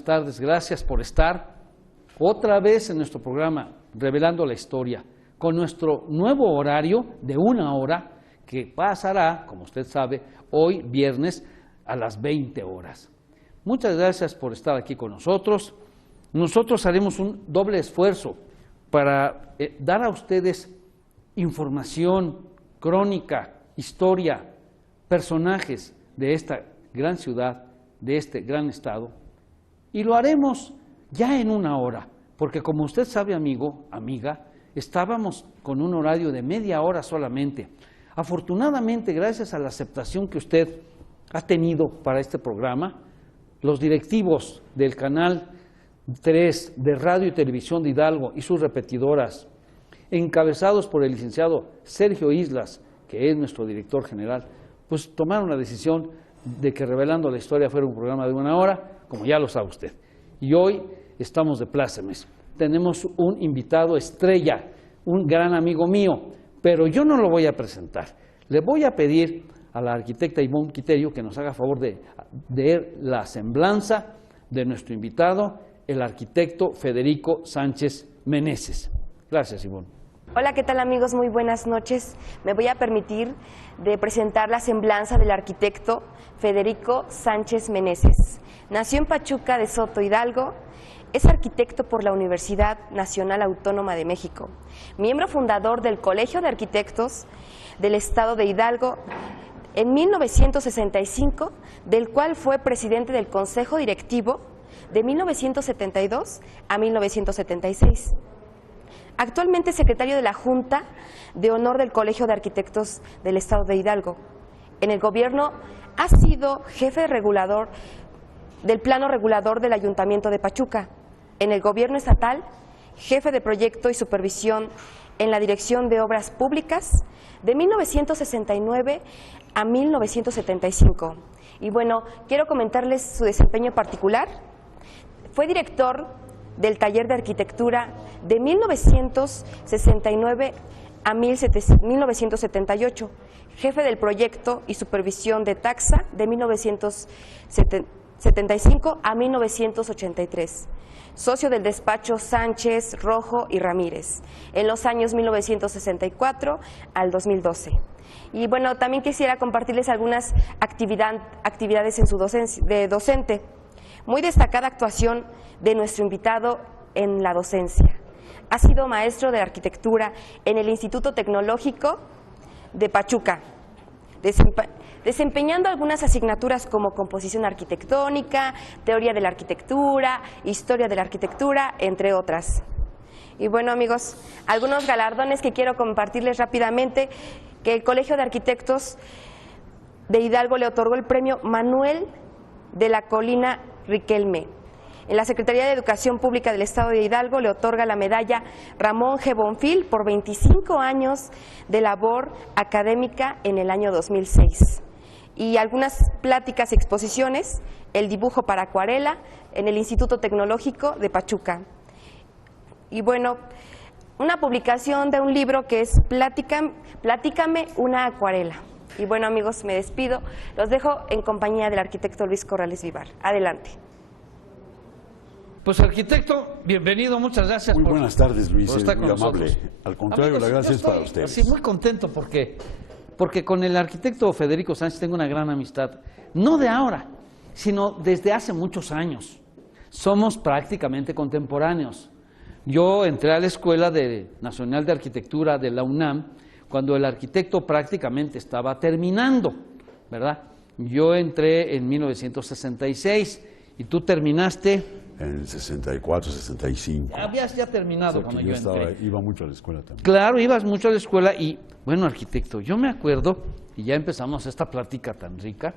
buenas tardes. Gracias por estar otra vez en nuestro programa Revelando la Historia, con nuestro nuevo horario de 1 hora que pasará, como usted sabe, hoy viernes a las 20 horas. Muchas gracias por estar aquí con nosotros. Nosotros haremos un doble esfuerzo para dar a ustedes información, crónica, historia, personajes de esta gran ciudad, de este gran estado, y lo haremos ya en 1 hora, porque como usted sabe, amigo, amiga, estábamos con un horario de media hora solamente. Afortunadamente, gracias a la aceptación que usted ha tenido para este programa, los directivos del Canal 3 de Radio y Televisión de Hidalgo y sus repetidoras, encabezados por el licenciado Sergio Islas, que es nuestro director general, pues tomaron la decisión de que Revelando la Historia fuera un programa de 1 hora, como ya lo sabe usted. Y hoy estamos de plácemes. Tenemos un invitado estrella, un gran amigo mío, pero yo no lo voy a presentar. Le voy a pedir a la arquitecta Ivonne Quiterio que nos haga favor de leer la semblanza de nuestro invitado, el arquitecto Federico Sánchez Meneses. Gracias, Ivonne. Hola, ¿qué tal, amigos? Muy buenas noches. Me voy a permitir de presentar la semblanza del arquitecto Federico Sánchez Meneses. Nació en Pachuca de Soto, Hidalgo. Es arquitecto por la Universidad Nacional Autónoma de México, miembro fundador del Colegio de Arquitectos del Estado de Hidalgo en 1965, del cual fue presidente del Consejo Directivo de 1972 a 1976. Actualmente es secretario de la Junta de Honor del Colegio de Arquitectos del Estado de Hidalgo. En el gobierno ha sido jefe regulador del Plano Regulador del Ayuntamiento de Pachuca. En el gobierno estatal, jefe de proyecto y supervisión en la Dirección de Obras Públicas de 1969 a 1975. Y bueno, quiero comentarles su desempeño particular. Fue director del Taller de Arquitectura de 1969 a 1978, jefe del proyecto y supervisión de Taxa de 1975 a 1983, socio del despacho Sánchez, Rojo y Ramírez en los años 1964 al 2012. Y bueno, también quisiera compartirles algunas actividades en su docente. Muy destacada actuación de nuestro invitado en la docencia. Ha sido maestro de arquitectura en el Instituto Tecnológico de Pachuca, desempeñando algunas asignaturas como composición arquitectónica, teoría de la arquitectura, historia de la arquitectura, entre otras. Y bueno, amigos, algunos galardones que quiero compartirles rápidamente, que el Colegio de Arquitectos de Hidalgo le otorgó el premio Manuel de la Colina Riquelme. En la Secretaría de Educación Pública del Estado de Hidalgo le otorga la medalla Ramón G. Bonfil por 25 años de labor académica en el año 2006. Y algunas pláticas y exposiciones, el dibujo para acuarela en el Instituto Tecnológico de Pachuca. Y bueno, una publicación de un libro que es Platícame una acuarela. Y bueno, amigos, me despido. Los dejo en compañía del arquitecto Luis Corrales Vivar. Adelante. Pues arquitecto, bienvenido, muchas gracias. Muy buenas tardes, Luis, por estar muy con amable. nosotros. Al contrario, Amigos, la gracia es para estoy ustedes. Sí, muy contento porque con el arquitecto Federico Sánchez tengo una gran amistad, no de ahora, sino desde hace muchos años. Somos prácticamente contemporáneos. Yo entré a la Escuela Nacional de Arquitectura de la UNAM cuando el arquitecto prácticamente estaba terminando, ¿verdad? Yo entré en 1966 y tú terminaste en el 64, 65. Habías ya terminado cuando yo entré. Iba mucho a la escuela también. Claro, ibas mucho a la escuela y, bueno, arquitecto, yo me acuerdo, y ya empezamos esta plática tan rica,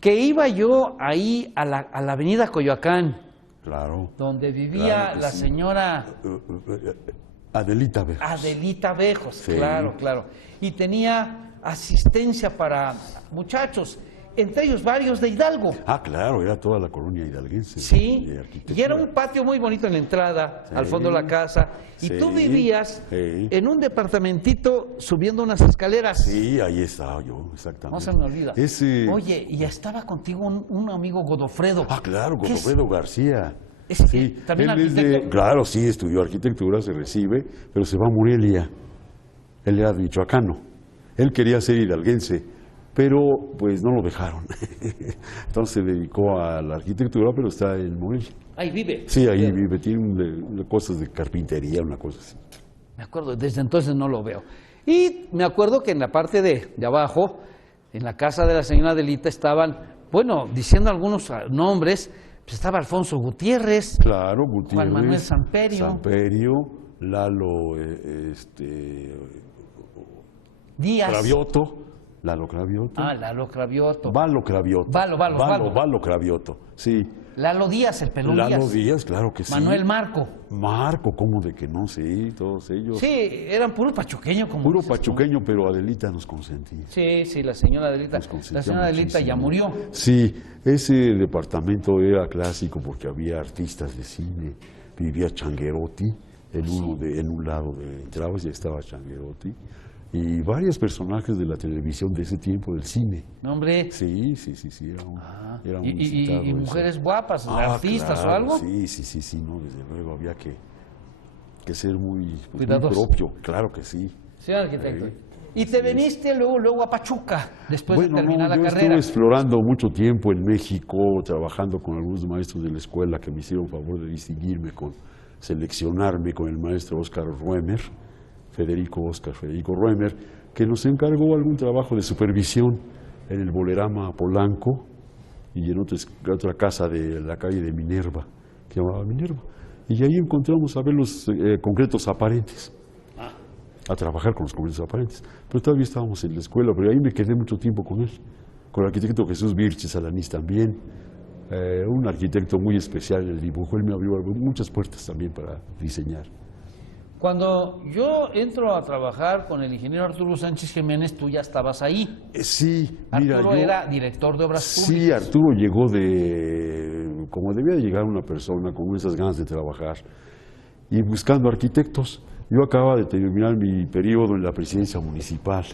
que iba yo ahí a la avenida Coyoacán. Claro. Donde vivía la señora Adelita Bejos. Adelita Bejos, sí. Claro. Y tenía asistencia para muchachos. entre ellos varios de Hidalgo. Ah, claro, era toda la colonia hidalguense. Sí, de arquitectura. y era un patio muy bonito en la entrada, Sí, al fondo de la casa, y sí, tú vivías sí. en un departamentito subiendo unas escaleras. Sí, ahí estaba yo, exactamente. No se me olvida. Ese... Oye, y estaba contigo un amigo Godofredo. Ah, claro, ¿Qué es? Godofredo García. Ese Sí, también él es arquitecto. claro, sí, estudió arquitectura, se recibe, pero se va a Morelia. Él era michoacano. Él quería ser hidalguense, pero pues no lo dejaron. Entonces se dedicó a la arquitectura, pero está en Morelia. Ahí vive. Sí, ahí vive, tiene cosas de carpintería, una cosa así. Me acuerdo, desde entonces no lo veo. Y me acuerdo que en la parte de abajo, en la casa de la señora Adelita, estaban, bueno, diciendo algunos nombres, pues estaba Alfonso Gutiérrez, Claro, Gutiérrez. Juan Manuel Samperio. Samperio, Lalo, Díaz. Cravioto. Lalo Cravioto. Ah, Lalo Cravioto. Valo Cravioto. Valo. Cravioto, sí. Lalo Díaz, el pelón Lalo Díaz. Díaz, claro que sí. Manuel Marco. Marco, ¿cómo de que no? Sí, todos ellos. Sí, eran puro pachuqueño, como Puro dices tú. pachuqueño, pero Adelita nos consentía. Sí, sí, la señora Adelita. Nos consentía La señora Adelita ya muchísimo. murió. Sí, ese departamento era clásico porque había artistas de cine. Vivía Changuerotti, en un lado de entrabas ya estaba Changuerotti. Y varios personajes de la televisión de ese tiempo, del cine. No, hombre. Sí, era muy Y citado eso. mujeres guapas, artistas claro, o algo. Sí, no, desde luego había que ser muy, pues, muy Cuidadoso. propio, claro que sí. Señor arquitecto. Sí. Y te viniste luego a Pachuca, después Bueno, de terminar no, yo la estuve carrera. explorando mucho tiempo en México, trabajando con algunos maestros de la escuela que me hicieron favor de distinguirme seleccionarme con el maestro Oscar Ruemer, Federico Ruemer, que nos encargó algún trabajo de supervisión en el Bolerama Polanco y en otra casa de la calle de Minerva, que llamaba Minerva. Y ahí encontramos a ver los concretos aparentes, a trabajar con los concretos aparentes. Pero todavía estábamos en la escuela, pero ahí me quedé mucho tiempo con él, con el arquitecto Jesús Virches Alanís también, un arquitecto muy especial en el dibujo. Él me abrió muchas puertas también para diseñar. Cuando yo entro a trabajar con el ingeniero Arturo Sánchez Jiménez, tú ya estabas ahí. Sí, mira, Arturo era director de obras públicas. Sí, Arturo llegó como debía de llegar una persona con esas ganas de trabajar y buscando arquitectos. Yo acababa de terminar mi periodo en la presidencia municipal.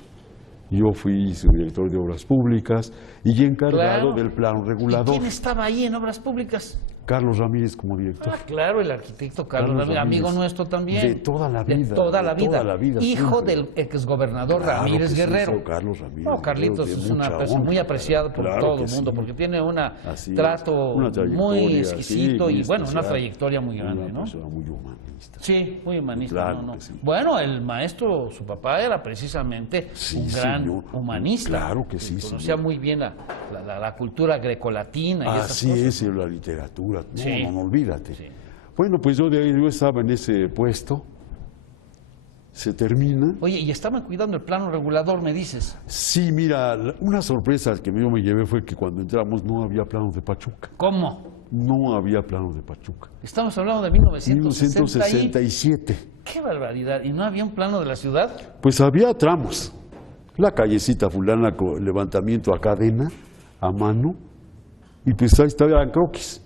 Yo fui subdirector de obras públicas y encargado del plano regulador. ¿Y quién estaba ahí en obras públicas? Carlos Ramírez como director. Ah, claro, el arquitecto Carlos Ramírez, amigo nuestro también. De toda la vida. De toda la vida. Hijo siempre. del exgobernador Claro Ramírez que sí, Guerrero. fue Carlos Ramírez No, Carlitos Guerrero, de es una mucha persona honra. muy apreciada por Claro todo que el mundo, sí. porque tiene un Así es, trato una trayectoria, muy sí, exquisito muy y bueno, una especial. trayectoria muy grande, Una ¿no? persona muy humanista. Sí, muy humanista. Claro no, no. que sí. Bueno, el maestro, su papá era precisamente Sí, un gran señor. humanista. Claro que sí, Conocía señor. muy bien la cultura grecolatina y esas Así cosas. es, la literatura. No, Sí. no, olvídate. Sí. Bueno, pues yo estaba en ese puesto, se termina. Oye, y estaban cuidando el plano regulador, me dices. Sí, mira, una sorpresa que yo me llevé fue que cuando entramos no había planos de Pachuca. ¿Cómo? No había planos de Pachuca. Estamos hablando de 1960 y... 1967. ¡Qué barbaridad! ¿Y no había un plano de la ciudad? Pues había tramos. La callecita fulana con levantamiento a cadena, a mano, y pues ahí estaban croquis.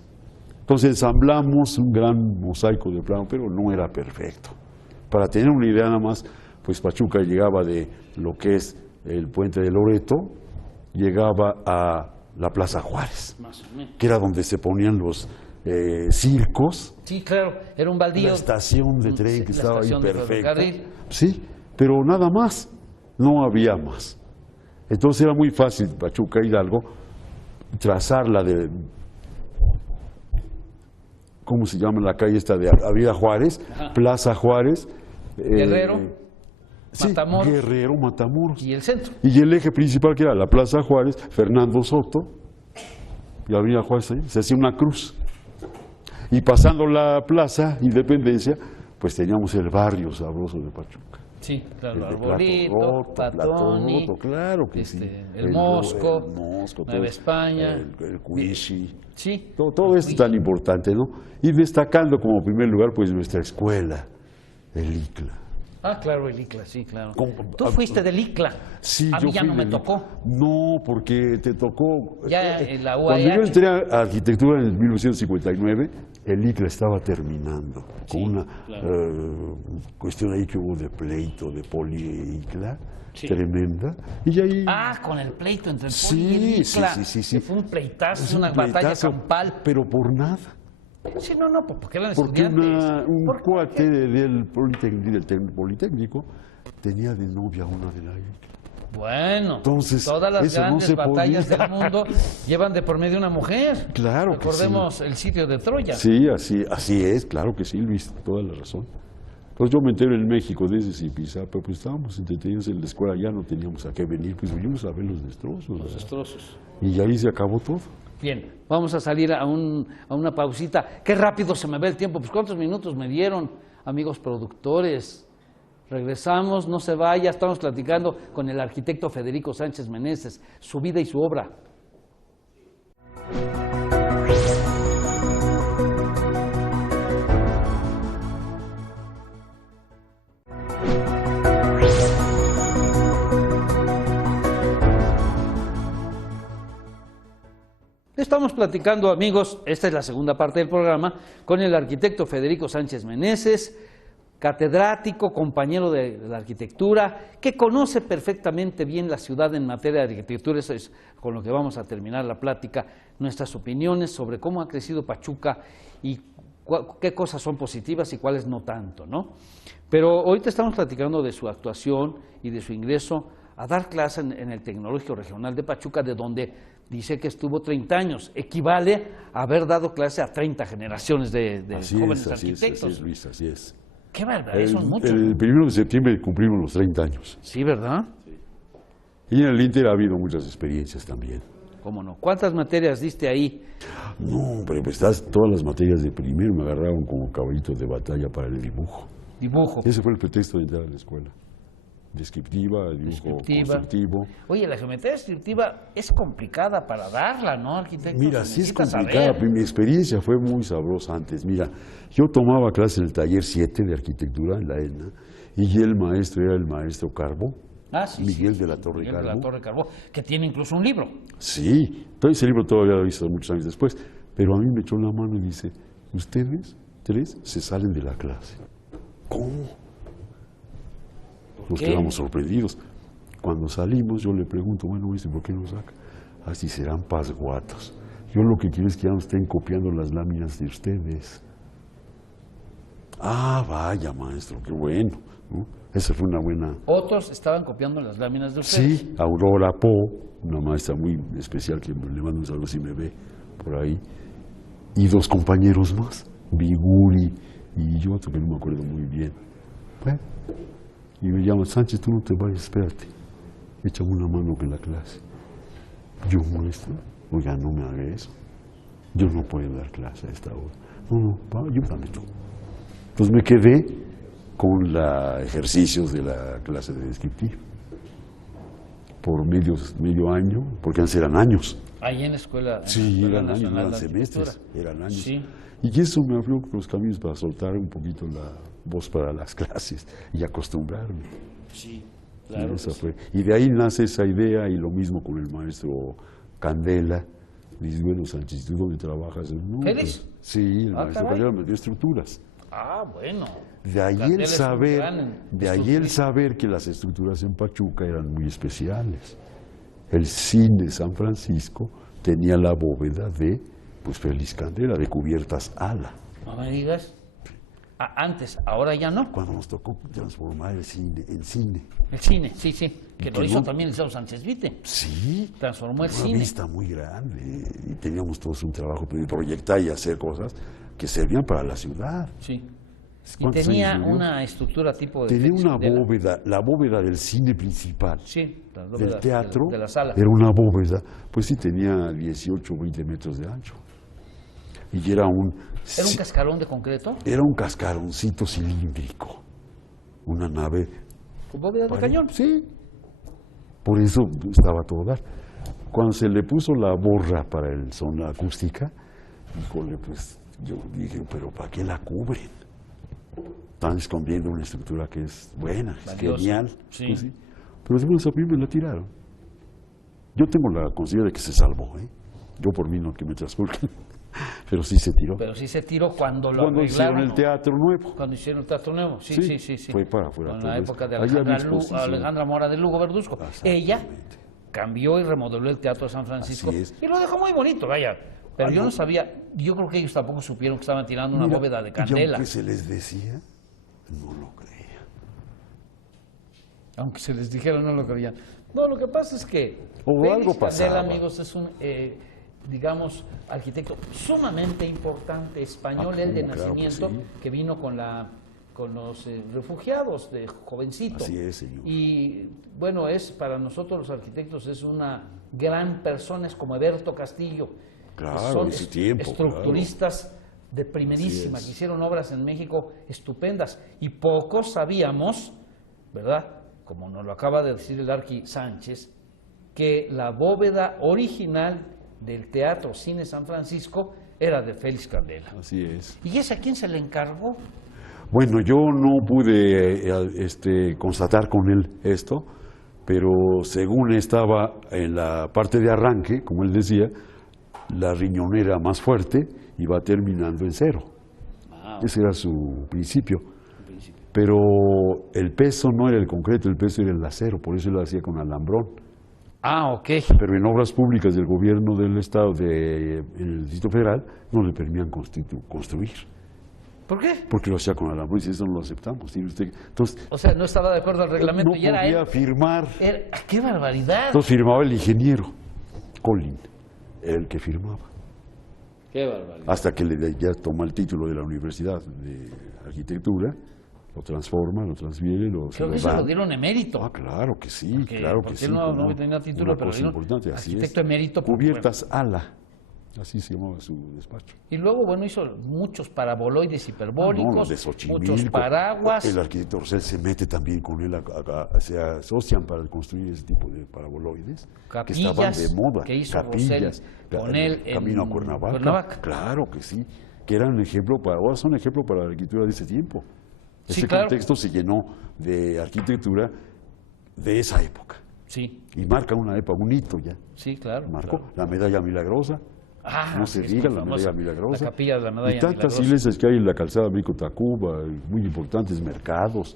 Entonces ensamblamos un gran mosaico de plano, pero no era perfecto. Para tener una idea nada más, pues Pachuca llegaba de lo que es el puente de Loreto, llegaba a la Plaza Juárez, Más o menos. que era donde se ponían los circos, Sí, claro, era un baldío. la estación de tren Sí, que la estaba ahí estación de perfecta. ferrocarril. Sí, pero nada más, no había más. Entonces era muy fácil Pachuca Hidalgo trazarla de, ¿cómo se llama la calle esta de Avenida Juárez? Ajá. Plaza Juárez. Guerrero, sí, Matamoros. Guerrero, Matamoros. Y el centro. Y el eje principal que era la Plaza Juárez, Fernando Soto, y Avenida Juárez, ahí, se hacía una cruz. Y pasando la Plaza Independencia, pues teníamos el barrio sabroso de Pachuca. Sí, claro, El de Arbolito, Platoni, Roto, claro que sí. el Mosco, el Mosco, Nueva España. el Cuishi. Sí. Todo esto es tan importante, ¿no? Y destacando como primer lugar, pues nuestra escuela, el ICLA. Ah, claro, el ICLA, sí, claro. Con- Tú fuiste del ICLA. Sí, a yo mí ya fui no me del- tocó. No, porque te tocó. Ya en la Cuando yo UAH. entré a arquitectura en 1959, el ICLA estaba terminando, Sí, con una claro. cuestión ahí que hubo de pleito, de poli-ICLA, Sí. tremenda. Y ahí. Ah, con el pleito entre el Sí, Poli y el ICLA. sí. Que fue un pleitazo, Es un una batalla pleitazo, campal. pero por nada. Sí, no, porque eran Porque estudiantes. un ¿Por qué? cuate del Politécnico tenía de novia una de la ICLA. Bueno, Entonces, todas las eso no grandes se batallas podía. del mundo llevan de por medio una mujer. Claro que Recordemos el sitio de Troya. Sí, así es, claro que sí, Luis, toda la razón. Entonces yo me entero en México desde Zipizapa, pues estábamos entretenidos en la escuela, ya no teníamos a qué venir, pues vinimos a ver los destrozos. Los ¿verdad? destrozos. Y ahí se acabó todo. Bien, vamos a salir a una pausita. Qué rápido se me ve el tiempo. Pues ¿cuántos minutos me dieron, amigos productores? Regresamos, no se vaya, estamos platicando con el arquitecto Federico Sánchez Meneses, su vida y su obra. Estamos platicando, amigos, esta es la segunda parte del programa, con el arquitecto Federico Sánchez Meneses, catedrático, compañero de la arquitectura, que conoce perfectamente bien la ciudad en materia de arquitectura. Eso es con lo que vamos a terminar la plática, nuestras opiniones sobre cómo ha crecido Pachuca y qué cosas son positivas y cuáles no tanto, ¿no? Pero ahorita estamos platicando de su actuación y de su ingreso a dar clase en el Tecnológico Regional de Pachuca, de donde dice que estuvo 30 años. Equivale a haber dado clase a 30 generaciones de jóvenes arquitectos. Así es, Luis, así es. Qué barbaridad, son muchos. El 1 de septiembre cumplimos los 30 años. Sí, ¿verdad? Y en el Inter ha habido muchas experiencias también. ¿Cómo no? ¿Cuántas materias diste ahí? No, pero pues todas las materias de primero me agarraron como caballito de batalla para el dibujo. Dibujo. Ese fue el pretexto de entrar a la escuela. Descriptiva, dibujo constructivo. Oye, la geometría descriptiva es complicada para darla, ¿no, arquitecto? Mira, Se sí es necesita complicada, saber. mi experiencia fue muy sabrosa antes. Mira, yo tomaba clase en el taller 7 de arquitectura en la ENA y el maestro era el maestro Carbo, Ah, sí, Miguel sí, de la sí, Torre Miguel de la Carbo. Torre Carbó, que tiene incluso un libro. Sí, todo ese libro todavía lo he visto muchos años después, pero a mí me echó la mano y dice, ustedes 3 se salen de la clase. ¿Cómo? Nos qué? quedamos sorprendidos. Cuando salimos yo le pregunto, bueno, ¿por qué nos saca? Así serán pasguatos. Yo lo que quiero es que ya no estén copiando las láminas de ustedes. Ah, vaya maestro, qué bueno, ¿no? Esa fue una buena... Otros estaban copiando las láminas de ustedes. Sí, Aurora Po, una maestra muy especial que le mando un saludo si me ve por ahí, y 2 compañeros más, Biguri y yo, otro que no me acuerdo muy bien. Bueno, y me llaman, Sánchez, tú no te vayas, espérate, échame una mano en la clase. Yo, maestro, oiga, no me haga eso, yo no puedo dar clase a esta hora. No, ayúdame tú. Entonces me quedé con los ejercicios de la clase de descriptiva por medio año, porque antes eran años. Ahí en la escuela. Sí, en la eran Escuela años, no Nacional eran de semestres, Arquitectura. eran años. Sí. Y eso me abrió los caminos para soltar un poquito la voz para las clases y acostumbrarme. Sí, Y claro. esa fue. Y de ahí nace esa idea, y lo mismo con el maestro Candela. Dice, bueno, Sánchez, ¿tú dónde trabajas? No, ¿Félix? Sí, el Ah, maestro caray. Candela me dio estructuras. Ah, bueno. De ahí Candela el es un saber, gran de ahí el estructurista. saber que las estructuras en Pachuca eran muy especiales. El cine San Francisco tenía la bóveda de Félix Candela, de cubiertas ala. No me digas. Ah, antes, ahora ya no. Cuando nos tocó transformar el cine en cine. El cine, sí, sí. Que lo que hizo no- también el Liceo Sánchez Vite. Sí, Transformó el una cine. vista muy grande. Y teníamos todos un trabajo de proyectar y hacer cosas que servían para la ciudad. Sí. Y ¿Cuántos tenía años vivió? una estructura tipo de. Tenía Félix una Candela. bóveda, la bóveda del cine principal. Sí, la Del bóveda teatro, de la sala. era una bóveda, pues sí tenía 18 o 20 metros de ancho. Y ¿Era un cascarón de concreto? era un cascaroncito cilíndrico, una nave. ¿Con bóveda de pare- cañón? Sí, por eso estaba todo dar. Cuando se le puso la borra para el zona acústica, híjole, pues yo dije, pero ¿para qué la cubren? Están escondiendo una estructura que es buena, es Valiosa. genial. Sí. Pues sí. Pero después a mí me la tiraron. Yo tengo la conciencia de que se salvó, ¿eh? Yo por mí no que me trasculquen, pero sí se tiró. Pero sí se tiró cuando lo Cuando hicieron arreglaron, el ¿no? Teatro Nuevo. Cuando hicieron el Teatro Nuevo, sí, Sí, sí, sí. sí. fue para afuera En todo la eso. época de Ahí había Alejandra, exposición. Mora de Lugo Verduzco. Ella Exactamente. cambió y remodeló el Teatro de San Francisco Así es. y lo dejó muy bonito, vaya. Pero yo no. no sabía, yo creo que ellos tampoco supieron que estaban tirando una Mira, bóveda de y candela. aunque se les decía, no lo creía. Aunque se les dijera, no lo creían. No, lo que pasa es que O Félix algo Candela, pasaba. amigos, es un, digamos, arquitecto sumamente importante español, Ah, él de ¿cómo? Claro que nacimiento, sí. que vino con los refugiados de jovencito. Así es, señor. Y bueno, para nosotros los arquitectos es una gran persona, es como Eberto Castillo. Claro, que son en su tiempo, estructuristas de primerísima, Así es. que hicieron obras en México estupendas. Y pocos sabíamos, ¿verdad? Como nos lo acaba de decir el Arqui Sánchez, que la bóveda original del Teatro Cine San Francisco era de Félix Candela. Así es. ¿Y ese a quién se le encargó? Bueno, yo no pude constatar con él esto, pero según estaba en la parte de arranque, como él decía, la riñonera más fuerte iba terminando en cero. Ese era su principio. Pero el peso no era el concreto, el peso era el acero, por eso lo hacía con alambrón. Ah, ok. Pero en obras públicas del gobierno del Estado, el Distrito Federal, no le permitían construir. ¿Por qué? Porque lo hacía con alambrón y dice, eso no lo aceptamos. Tiene usted. Entonces, O sea, no estaba de acuerdo al reglamento no y era podía él. firmar. ¡Qué barbaridad! Entonces firmaba el ingeniero, Colin, el que firmaba. ¡Qué barbaridad! Hasta que ya toma el título de la Universidad de Arquitectura, lo transforma, lo transfiere, Creo que eso lo dieron emérito. Ah, claro que sí, Porque- claro que porque sí. él no cómo tenía título, una pero cosa le dieron importante, así arquitecto es. emérito porque, Cubiertas Ala, así se llamaba su despacho. Y luego, bueno, hizo muchos paraboloides hiperbólicos, No, los de Xochimilco. muchos paraguas. El arquitecto Rosell se mete también con él, se asocian para construir ese tipo de paraboloides que estaban Capillas de moda. que hizo Capillas, Rosell con él en camino a Cuernavaca. Cuernavaca. Claro que sí, que eran un ejemplo ahora son ejemplo para la arquitectura de ese tiempo. Sí, Ese claro. contexto se llenó de arquitectura de esa época Sí, y marca una época, un hito ya. sí, claro. Marcó claro. la medalla milagrosa. Ah, No se es diga muy la famosa, medalla milagrosa. La capilla de la medalla y tantas milagrosa. iglesias que hay en la calzada México-Tacuba, muy importantes mercados.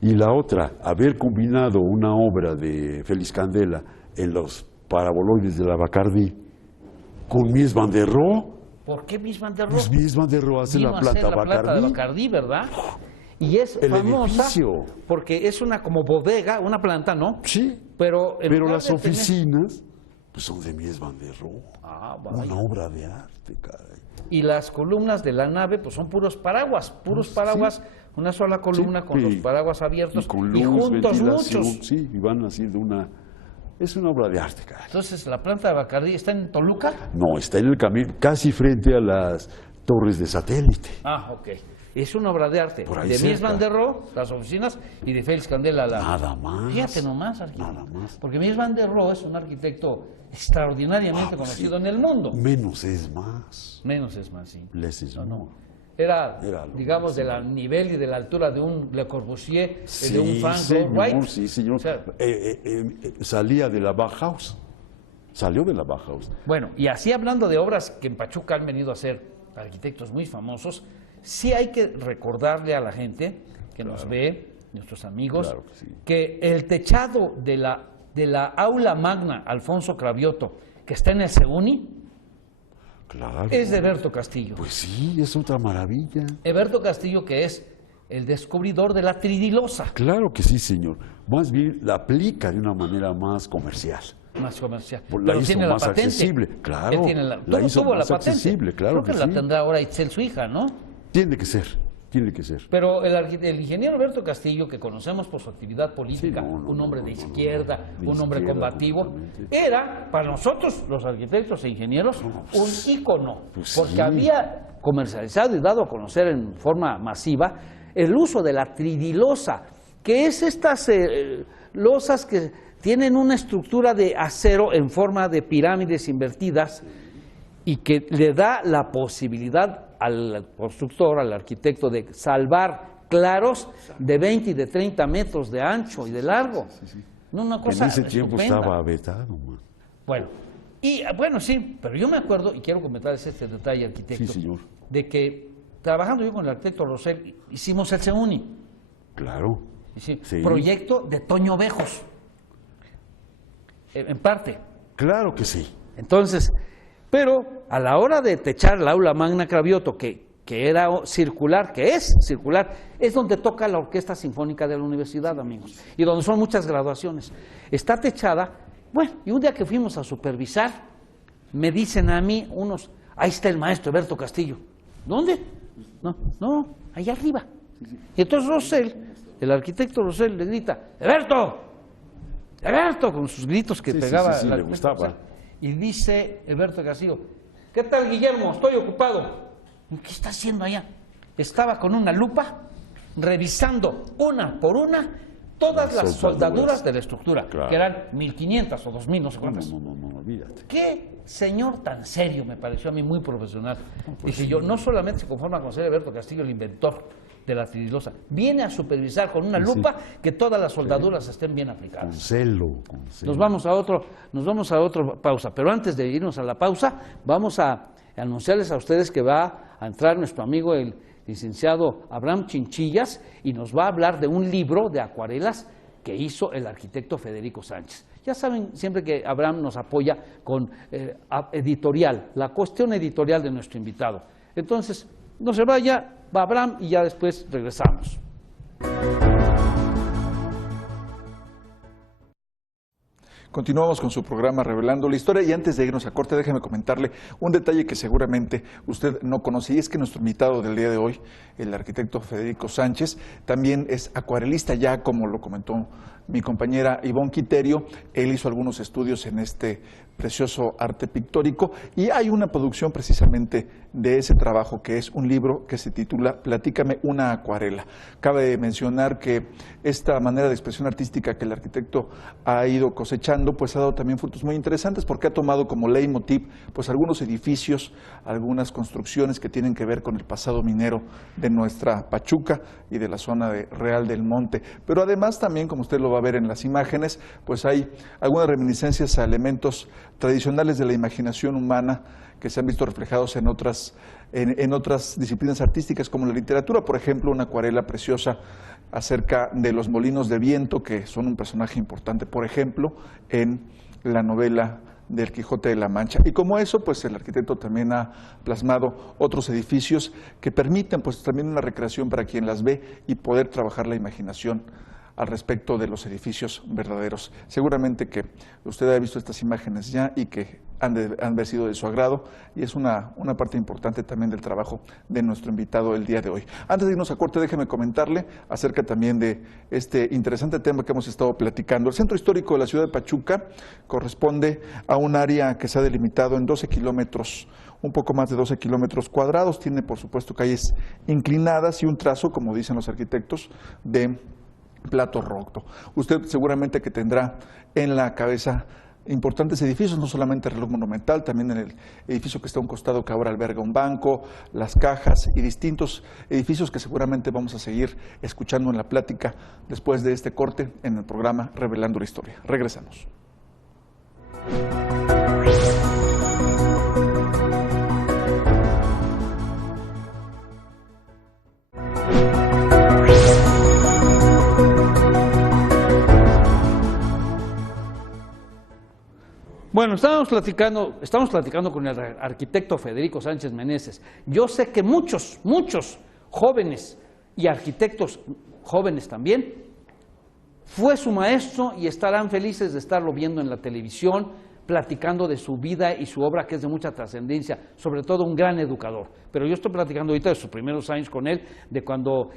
Y la otra, haber combinado una obra de Félix Candela en los paraboloides de la Bacardí con Mies van der Rohe. ¿Por qué Mies van der Rohe? Pues Mies van der Rohe hace Vino la a hacer planta la planta de Bacardí. Bacardí, ¿verdad? Y es El famosa edificio. porque es una como bodega, una planta, ¿no? Sí, Pero, en pero lugar las de tener- oficinas pues son de Mies van der Rohe. Ah, vaya. Una obra de arte, caray. Y las columnas de la nave pues son puros paraguas, una sola columna Sí, con los y- paraguas abiertos y con y luz, juntos ventilación, muchos. Sí, y van haciendo es una obra de arte, caray. Entonces, la planta de Bacardí está en Toluca. No, está en el camino, casi frente a las torres de satélite. Ah, ok. Es una obra de arte. Por ahí De Mies cerca. van der Rohe, las oficinas, y de Félix Candela la. Nada más. Fíjate nomás, arquitecto. Nada más. Porque Mies van der Rohe es un arquitecto extraordinariamente Pues conocido sí. en el mundo. Menos es más. Menos es más, sí. Less is more. Era Era lo digamos, máximo. del nivel y de la altura de un Le Corbusier, Sí, de un Frank Lloyd señor, Wright. sí, señor. O sea, Salía de la Bauhaus. Salió de la Bauhaus. bueno, y así hablando de obras que en Pachuca han venido a hacer arquitectos muy famosos, sí hay que recordarle a la gente que nos ve, nuestros amigos, Claro que sí. que el techado de la aula magna Alfonso Cravioto, que está en el Seuni, Claro. es de Eberto Castillo. Pues sí, es otra maravilla. Eberto Castillo, que es el descubridor de la tridilosa, Claro que sí, señor. Más bien la aplica de una manera más comercial. más comercial. Pues la Pero hizo tiene la más patente. accesible, claro. Él tiene La hizo tuvo la más patente. accesible, claro Creo que que la sí. tendrá ahora Itzel, su hija, ¿no? Tiene que ser, tiene que ser. Pero el ingeniero Alberto Castillo, que conocemos por su actividad política, Sí, no, un hombre de izquierda, de un hombre izquierda, combativo, completamente. era, para nosotros, los arquitectos e ingenieros, un ícono, pues porque sí. había comercializado y dado a conocer en forma masiva el uso de la tridilosa, que es estas losas que tienen una estructura de acero en forma de pirámides invertidas y que le da la posibilidad al constructor, al arquitecto, de salvar claros de 20 y de 30 metros de ancho y de largo. No, una cosa en ese tiempo estupenda. estaba vetado, man. Bueno, sí, pero yo me acuerdo, y quiero comentarles este detalle, arquitecto, Sí, señor. de que trabajando yo con el arquitecto Rosell, hicimos el CEUNI, Claro. Sí. proyecto de Toño Bejos, en parte. Claro que sí. Entonces, pero a la hora de techar el aula magna Cravioto, que era circular, que es circular, es donde toca la Orquesta Sinfónica de la Universidad, amigos, y donde son muchas graduaciones. Está techada, bueno, y un día que fuimos a supervisar, me dicen a mí unos, ahí está el maestro Eberto Castillo. ¿Dónde? No, allá arriba. Y entonces Rosell, el arquitecto Rosell, le grita, ¡Eberto! ¡Eberto! Con sus gritos que pegaba. Sí, el le arquitecto gustaba. Rosell. Y dice Eberto Castillo, ¿qué tal, Guillermo? Estoy ocupado. ¿Qué está haciendo allá? Estaba con una lupa revisando una por una todas las soldaduras de la estructura, Claro. que eran 1500 o 2000, no sé cuántas. No, olvídate. Qué señor tan serio, me pareció a mí muy profesional. Dije yo, no solamente se conforma con ser Eberto Castillo el inventor de la tridilosa, viene a supervisar con una lupa que todas las soldaduras estén bien Con aplicadas. celo. Nos vamos a otra pausa, pero antes de irnos a la pausa, vamos a anunciarles a ustedes que va a entrar nuestro amigo el licenciado Abraham Chinchillas y nos va a hablar de un libro de acuarelas que hizo el arquitecto Federico Sánchez. Ya saben siempre que Abraham nos apoya con editorial, la cuestión editorial de nuestro invitado. Entonces, no se vaya, va Abraham y ya después regresamos. Continuamos con su programa Revelando la Historia y antes de irnos a corte déjeme comentarle un detalle que seguramente usted no conoce y es que nuestro invitado del día de hoy, el arquitecto Federico Sánchez, también es acuarelista ya como lo comentó mi compañera Ivonne Quiterio. Él hizo algunos estudios en este precioso arte pictórico y hay una producción precisamente de ese trabajo que es un libro que se titula Platícame una acuarela. Cabe mencionar que esta manera de expresión artística que el arquitecto ha ido cosechando pues ha dado también frutos muy interesantes porque ha tomado como leitmotiv pues algunos edificios, algunas construcciones que tienen que ver con el pasado minero de nuestra Pachuca y de la zona de Real del Monte, pero además también, como usted lo va a ver en las imágenes, pues hay algunas reminiscencias a elementos tradicionales de la imaginación humana que se han visto reflejados en otras disciplinas artísticas como la literatura. Por ejemplo, una acuarela preciosa acerca de los molinos de viento, que son un personaje importante, por ejemplo, en la novela del Quijote de la Mancha. Y como eso, pues el arquitecto también ha plasmado otros edificios que permiten pues también una recreación para quien las ve y poder trabajar la imaginación al respecto de los edificios verdaderos. Seguramente que usted ha visto estas imágenes ya y que han de haber sido de su agrado y es una parte importante también del trabajo de nuestro invitado el día de hoy. Antes de irnos a corte, déjeme comentarle acerca también de este interesante tema que hemos estado platicando. El centro histórico de la ciudad de Pachuca corresponde a un área que se ha delimitado en 12 kilómetros, un poco más de 12 kilómetros cuadrados. Tiene, por supuesto, calles inclinadas y un trazo, como dicen los arquitectos, de plato recto. Usted seguramente que tendrá en la cabeza importantes edificios, no solamente el reloj monumental, también en el edificio que está a un costado que ahora alberga un banco, las cajas y distintos edificios que seguramente vamos a seguir escuchando en la plática después de este corte en el programa Revelando la Historia. Regresamos. Bueno, estamos platicando con el arquitecto Federico Sánchez Meneses. Yo sé que muchos jóvenes y arquitectos jóvenes también, fue su maestro y estarán felices de estarlo viendo en la televisión, platicando de su vida y su obra que es de mucha trascendencia, sobre todo un gran educador. Pero yo estoy platicando ahorita de sus primeros años con él, de cuando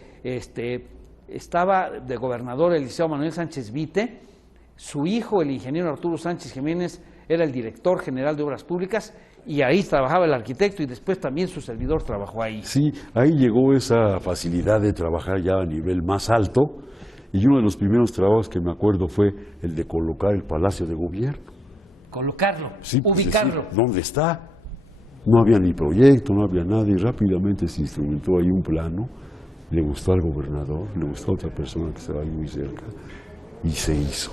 estaba de gobernador el Liceo Manuel Sánchez Vite, su hijo, el ingeniero Arturo Sánchez Jiménez, era el director general de Obras Públicas y ahí trabajaba el arquitecto y después también su servidor trabajó ahí. Sí, ahí llegó esa facilidad de trabajar ya a nivel más alto y uno de los primeros trabajos que me acuerdo fue el de colocar el Palacio de Gobierno. Colocarlo, Sí, pues, ubicarlo. decir, ¿dónde está? No había ni proyecto, no había nada y rápidamente se instrumentó ahí un plano le gustó al gobernador, le gustó a otra persona que estaba ahí muy cerca, y se hizo.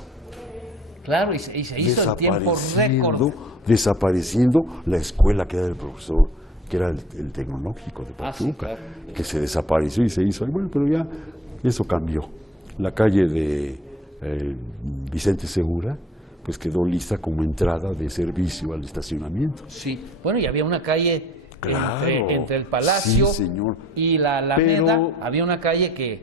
Claro, y se hizo en tiempo récord. Desapareciendo la escuela que era del profesor, que era el tecnológico de Pachuca, sí, claro. que se desapareció y se hizo. Y bueno, pero ya eso cambió. La calle de Vicente Segura, pues quedó lista como entrada de servicio al estacionamiento. Sí, bueno, y había una calle Claro, entre el Palacio sí, señor. y la Alameda, Pero había una calle que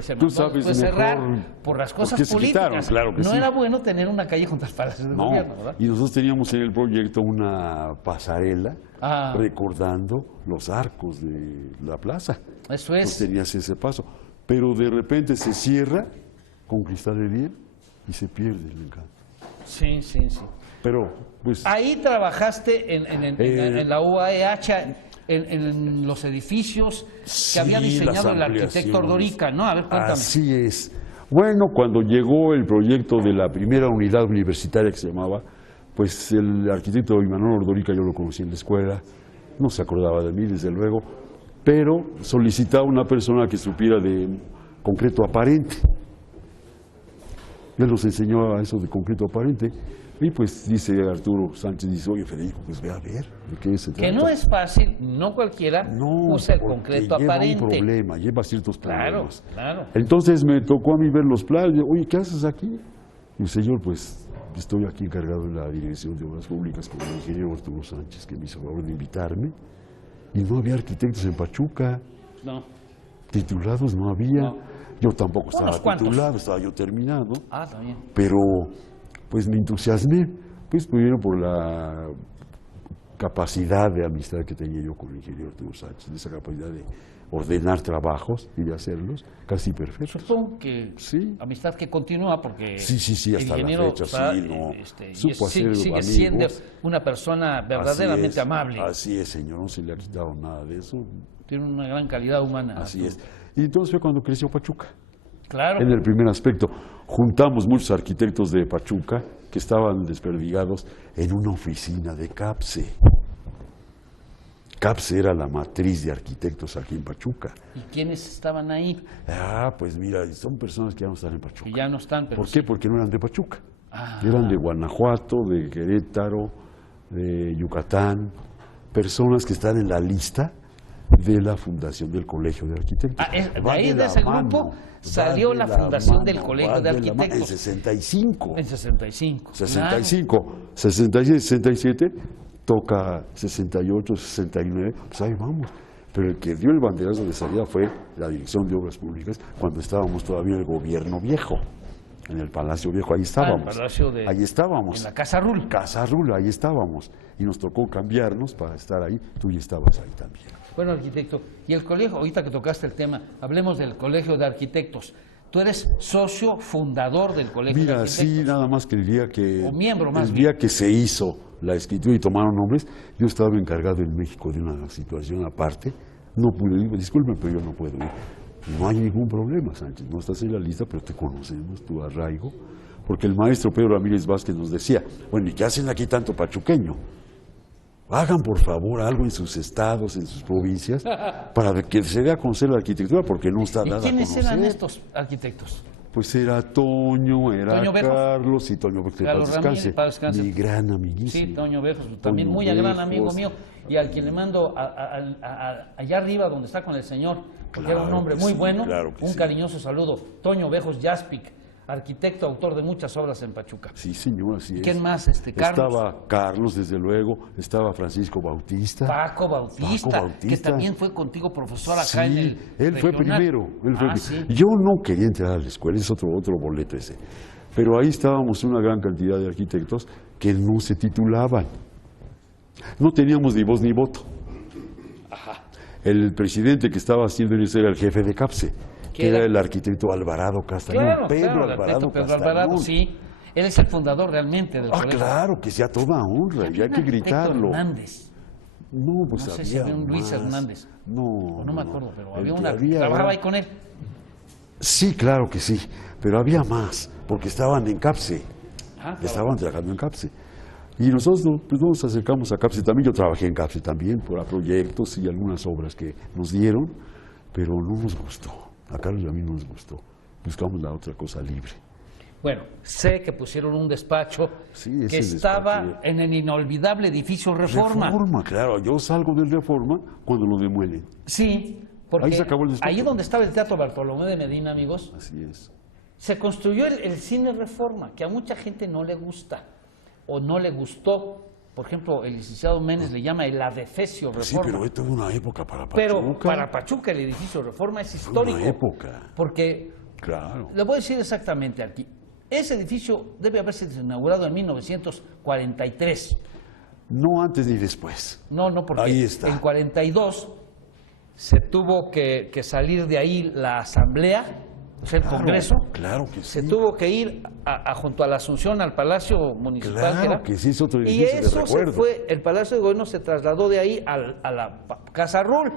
se Tú mandó sabes después cerrar mejor por las cosas por qué se políticas. quitaron, claro que no sí. era bueno tener una calle junto al Palacio del Gobierno, ¿verdad? Y nosotros teníamos en el proyecto una pasarela recordando los arcos de la plaza. Eso Entonces es. tenías ese paso. Pero de repente se cierra con cristal de riel y se pierde el encanto. Sí. Pero, pues... Ahí trabajaste en la UAEH, en los edificios que había diseñado el arquitecto Ordorica, ¿no? A ver, cuéntame. Así es. Bueno, cuando llegó el proyecto de la primera unidad universitaria que se llamaba, pues el arquitecto Imanol Ordorica yo lo conocí en la escuela, no se acordaba de mí, desde luego, pero solicitaba una persona que supiera de concreto aparente. Él nos enseñó a eso de concreto aparente. Y pues dice Arturo Sánchez, dice, oye Federico, pues ve a ver de qué se trata. Que no es fácil, no cualquiera usa el concreto aparente. Lleva un problema, lleva ciertos problemas. Claro. Entonces me tocó a mí ver los planes, oye, ¿qué haces aquí? Y el señor, pues estoy aquí encargado en la Dirección de Obras Públicas con el ingeniero Arturo Sánchez, que me hizo favor de invitarme. Y no había arquitectos en Pachuca. No. Titulados no había. No. Yo tampoco estaba Unos cuantos. titulado, estaba yo terminado. También. Pero pues me entusiasmé, pues primero por la capacidad de amistad que tenía yo con el ingeniero Arturo Sánchez, esa capacidad de ordenar trabajos y de hacerlos casi perfectos. Supongo que amistad que continúa porque sí, hasta el ingeniero la fecha, supo hacer sigue amigos. siendo una persona verdaderamente amable. Así es, señor, no se le ha quitado nada de eso. Tiene una gran calidad humana. Así es. Y entonces fue cuando creció Pachuca. Claro. En el primer aspecto, juntamos muchos arquitectos de Pachuca que estaban desperdigados en una oficina de CAPSE. CAPSE era la matriz de arquitectos aquí en Pachuca. ¿Y quiénes estaban ahí? Pues mira, son personas que ya no están en Pachuca. Que ya no están, pero ¿Por qué? Porque no eran de Pachuca. Ah. Eran de Guanajuato, de Querétaro, de Yucatán, personas que están en la lista de la fundación del Colegio de Arquitectos. De ahí, de ese grupo, salió la fundación del Colegio de Arquitectos. En 65. En 65. 65, 66, 67, toca 68, 69, pues ahí vamos. Pero el que dio el banderazo de salida fue la Dirección de Obras Públicas cuando estábamos todavía en el gobierno viejo. En el Palacio Viejo, ahí estábamos. Ahí estábamos. En la Casa Rul. Casa Rul, ahí estábamos. Y nos tocó cambiarnos para estar ahí. Tú ya estabas ahí también. Bueno, arquitecto, y el colegio, ahorita que tocaste el tema, hablemos del Colegio de Arquitectos. Tú eres socio fundador del Colegio de Arquitectos. Mira, sí, nada más que el día que... O miembro más el bien. día que se hizo la escritura y tomaron nombres, yo estaba encargado en México de una situación aparte. No pude ir, disculpen, pero yo no puedo ir. No hay ningún problema, Sánchez, no estás en la lista, pero te conocemos, tu arraigo. Porque el maestro Pedro Ramírez Vázquez nos decía, bueno, ¿y qué hacen aquí tanto pachuqueño? Hagan por favor algo en sus estados, en sus provincias, para que se dé a conocer la arquitectura, porque no está dada a conocer. ¿Y quiénes eran estos arquitectos? Pues era Toño, era Toño Bejos. Carlos y Toño Bejos, que Carlos descanse. Ramírez, descanse. Mi gran amiguísimo. Sí, Toño Bejos, también Toño muy gran Bejos. amigo mío, y al quien le mando allá arriba donde está con el señor, porque era un Claro hombre que muy sí, bueno, claro que un sí. cariñoso saludo. Toño Bejos Jaspic, arquitecto, autor de muchas obras en Pachuca. Sí, señor, así es. ¿Quién más? Carlos. Estaba Carlos, desde luego, estaba Francisco Bautista. Paco Bautista, que también fue contigo profesor acá Sí, en el él fue regional. primero. Él fue Sí. Yo no quería entrar a la escuela, es otro boleto ese. Pero ahí estábamos una gran cantidad de arquitectos que no se titulaban. No teníamos ni voz ni voto. El presidente que estaba haciendo eso era el jefe de CAPSE, que era el arquitecto Alvarado Castañón. Claro, Pedro claro, Alvarado Pedro Castañón. Alvarado, sí. Él es el fundador realmente del colegio. Claro, que sea toda honra, y hay que gritarlo. Hernández. No, pues No sé había si había un Luis más. Hernández. No me acuerdo, pero El había que una que trabajaba ahí con él. Sí, claro que sí, pero había más, porque estaban en CAPSE, estaban trabajando en CAPSE. Y nosotros pues, nos acercamos a CAPSE también, yo trabajé en CAPSE también, por proyectos y algunas obras que nos dieron, pero no nos gustó. A Carlos y a mí no nos gustó. Buscamos la otra cosa libre. Bueno, sé que pusieron un despacho Sí, ese que estaba despacho. en el inolvidable edificio Reforma. Reforma, claro. Yo salgo del Reforma cuando lo demuelen. Sí, porque Ahí se acabó el despacho. ahí donde estaba el Teatro Bartolomé de Medina, amigos, Así es. se construyó el cine Reforma, que a mucha gente no le gusta o no le gustó. Por ejemplo, el licenciado Méndez le llama el adefesio Pues sí, Reforma. pero es toda una época para Pachuca. Pero para Pachuca el edificio Reforma es histórico. Una época. Porque, Claro. le voy a decir exactamente aquí, ese edificio debe haberse inaugurado en 1943. No antes ni después. No, porque Ahí está. en 42 se tuvo que salir de ahí la asamblea, o sea, el Claro, Congreso. claro que Se sí. tuvo que ir junto a la Asunción al Palacio Municipal. Claro que sí, es otro y edificio de eso se recuerdo. fue, el Palacio de Gobierno se trasladó de ahí a la Casa Rull.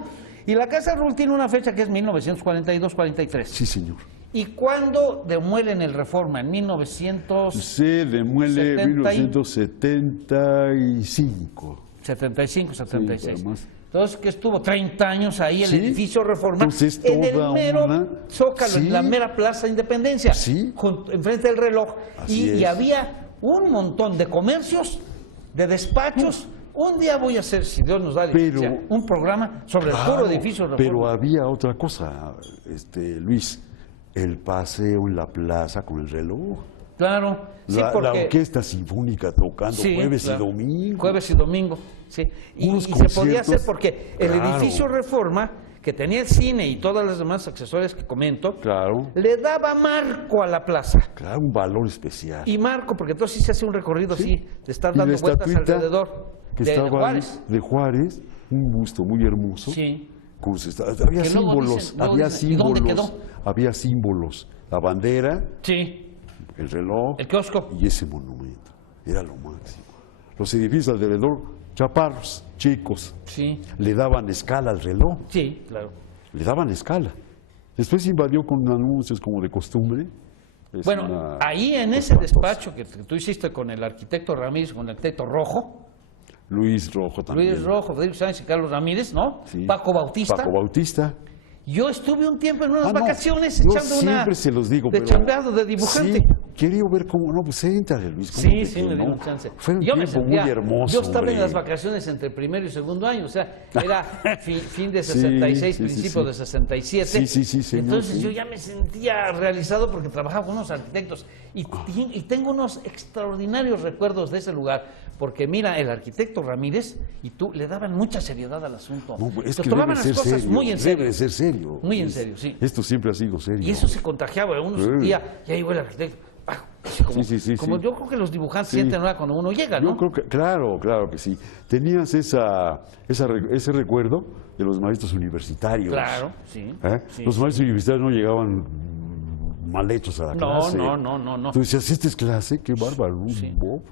Y la Casa Rull tiene una fecha que es 1942-43. Sí, señor. ¿Y cuándo demuelen el Reforma? En 1975. Se demuele 1975. 76. Sí, además. Entonces, que estuvo 30 años ahí el Sí. edificio Reforma, Pues es en el toda mero una- Zócalo, Sí. en la mera Plaza Independencia, Sí. enfrente del reloj. Así Y es. había un montón de comercios, de despachos. Un día voy a hacer, si Dios nos da Pero- licencia, un programa sobre el Claro, puro edificio Reforma. pero había otra cosa, Luis, el paseo en la plaza con el reloj. Claro, sí, La porque... orquesta sinfónica tocando Sí, jueves claro. y domingo. Jueves y domingo, sí. Y Unos se podía conciertos, hacer porque el claro. edificio Reforma, que tenía el cine y todas las demás accesorios que comento, Claro, le daba marco a la plaza. claro, un valor especial. Y marco, porque entonces sí se hace un recorrido Sí. así, te estás Y la dando vueltas estatuita alrededor que de estaba Juárez. ahí, de Juárez, un busto muy hermoso. Sí. Con había Que luego símbolos, dicen- luego había dicen, ¿y dónde símbolos, quedó? había símbolos. La bandera, Sí, el reloj el kiosco. y ese monumento. Era lo máximo. Los edificios alrededor, chaparros, chicos, Sí, le daban escala al reloj, sí, claro. le daban escala. Después invadió con anuncios como de costumbre. Es Bueno, una ahí en cosa ese espantosa. despacho que tú hiciste con el arquitecto Ramírez, con el arquitecto Rojo, Luis Rojo también. Luis Rojo, Federico Sánchez y Carlos Ramírez, ¿no? Sí. Paco Bautista. Paco Bautista. Yo estuve un tiempo en unas Ah, no, vacaciones yo echando una siempre se los digo, de pero chambeado, de dibujante. Sí, quería ver cómo, no, pues éntale, Luis. ¿cómo Sí, de sí, que me no? dieron chance. Fue un Yo me tiempo muy sentía- hermoso, Yo estaba en hombre. las vacaciones entre primero y segundo año, o sea, era fin de 66, sí, sí, principio sí. de 67. Sí, señor, Entonces sí. yo ya me sentía realizado porque trabajaba con unos arquitectos y tengo unos extraordinarios recuerdos de ese lugar, porque mira, el arquitecto Ramírez y tú le daban mucha seriedad al asunto. No, es Se que tomaban debe las ser cosas serio, muy en serio. Debe ser serio. Muy en Luis. serio, sí. Esto siempre ha sido serio. Y eso se contagiaba, uno Sí. sentía, ya llegó el arquitecto. Así como, Sí, como sí. yo creo que los dibujantes Sí. sienten ahora cuando uno llega, ¿no? Yo creo que, claro que sí. Tenías ese recuerdo de los maestros universitarios. Claro, sí, ¿Eh? sí, Los sí. maestros universitarios no llegaban mal hechos a la No, clase. no. Tú decías, ¿esta es clase? Qué bárbaro, Sí. Bob.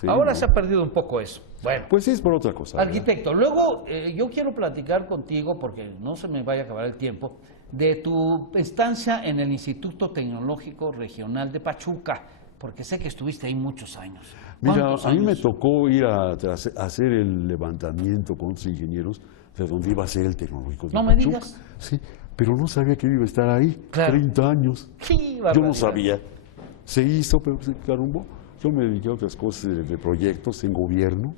Sí, Ahora ¿no? se ha perdido un poco eso. Bueno, Pues sí, es por otra cosa. ¿verdad? arquitecto, luego yo quiero platicar contigo, porque no se me vaya a acabar el tiempo, de tu estancia en el Instituto Tecnológico Regional de Pachuca, porque sé que estuviste ahí muchos años. Mira, ¿Cuántos a mí me años? tocó ir a hacer el levantamiento con otros ingenieros de donde iba a ser el tecnológico de No me Pachuca. digas. Sí, pero no sabía que iba a estar ahí. Claro. 30 años. ¡Qué Yo barbaridad! no sabía. Se hizo, pero se carumbó. Yo me dediqué a otras cosas de proyectos en gobierno,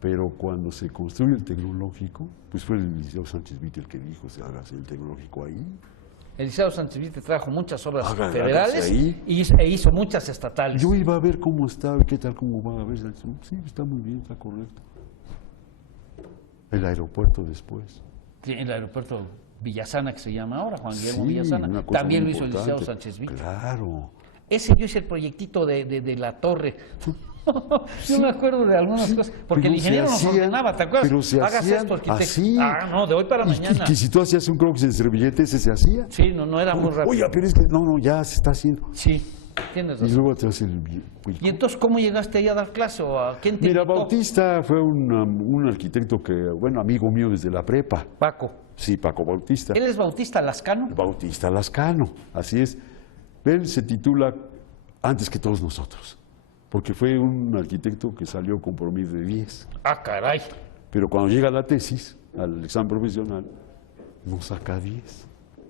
pero cuando se construye el tecnológico, pues fue el licenciado Sánchez Vite el que dijo, se haga el tecnológico ahí. El Liceo Sánchez Vite trajo muchas obras Hágase federales ahí. e hizo muchas estatales. Yo iba a ver cómo estaba, qué tal, cómo va a ver. Sí, está muy bien, está correcto. El aeropuerto después. Sí, en el aeropuerto Villasana, que se llama ahora, Juan Guillermo Sí, Villasana. una cosa También lo muy hizo el importante. Liceo Sánchez Vite. Claro. Ese yo hice el proyectito de la torre. Yo me acuerdo de algunas cosas, porque Pero el ingeniero se nos hacían- ordenaba, ¿te acuerdas? pero se Hagas hacían esto, arquitecto. así. Ah, no, de hoy para Y mañana. que si tú hacías un croquis en servillete, ese se hacía. Sí, no era muy rápido. Oye, pero es que no, ya se está haciendo. Sí, tienes Y razón. luego te hace el... ¿Y entonces cómo llegaste ahí a dar clase o a quién te Mira, invitó? Bautista fue un arquitecto que, bueno, amigo mío desde la prepa. Paco. Sí, Paco Bautista. ¿Él es Bautista Lascano? Bautista Lascano, así es. Él se titula antes que todos nosotros, porque fue un arquitecto que salió con promedio de 10. Ah, caray. Pero cuando llega a la tesis, al examen profesional, no saca 10,